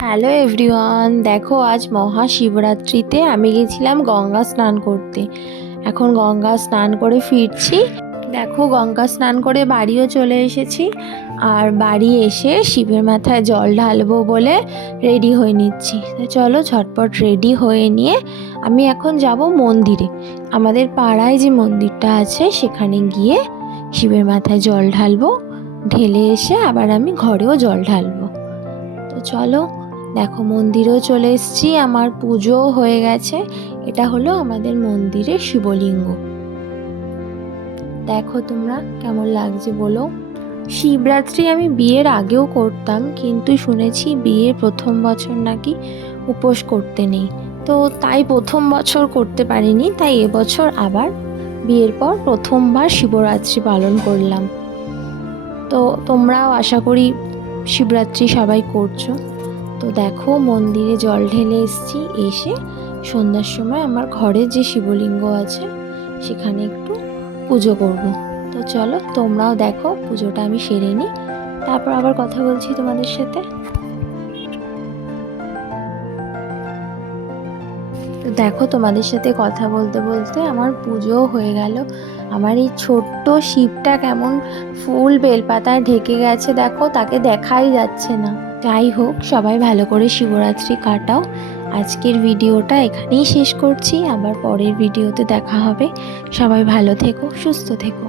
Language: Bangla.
হ্যালো এভরিওয়ান, দেখো আজ মহাশিবরাত্রিতে আমি গেছিলাম গঙ্গা স্নান করতে। এখন গঙ্গা স্নান করে ফিরছি। দেখো গঙ্গা স্নান করে বাড়িও চলে এসেছি। আর বাড়ি এসে শিবের মাথায় জল ঢালবো বলে রেডি হয়ে নিচ্ছি। তো চলো ঝটপট রেডি হয়ে নিয়ে আমি এখন যাব মন্দিরে। আমাদের পাড়ায় যে মন্দিরটা আছে সেখানে গিয়ে শিবের মাথায় জল ঢালবো। ঢেলে এসে আবার আমি ঘরেও জল ঢালবো। তো চলো, দেখো মন্দিরেও চলে এসেছি, আমার পুজোও হয়ে গেছে। এটা হলো আমাদের মন্দিরের শিবলিঙ্গ। দেখো তোমরা কেমন লাগছে বলো। শিবরাত্রি আমি বিয়ের আগেও করতাম, কিন্তু শুনেছি বিয়ের প্রথম বছর নাকি উপোস করতে নেই। তো তাই প্রথম বছর করতে পারিনি, তাই এবছর আবার বিয়ের পর প্রথমবার শিবরাত্রি পালন করলাম। তো তোমরাও আশা করি শিবরাত্রি সবাই করছো। তো দেখো মন্দিরে জল ঢেলে এসেছি। এসে সন্ধ্যার সময় আমার ঘরে যে শিবলিঙ্গ আছে সেখানে একটু পুজো করব। তো চলো তোমরাও দেখো, পুজোটা আমি সেরে নিই, তারপর আবার কথা বলছি তোমাদের সাথে। তো দেখো তোমাদের সাথে কথা বলতে বলতে আমার পুজোও হয়ে গেল। আমার এই ছোট্ট শিবটা কেমন ফুল বেলপাতায় ঢেকে গেছে, দেখো তাকে দেখাই যাচ্ছে না। যাই হোক, সবাই ভালো করে শিবরাত্রি কাটাও। আজকের ভিডিওটা এখানেই শেষ করছি, আবার পরের ভিডিওতে দেখা হবে। সবাই ভালো থেকো, সুস্থ থেকো।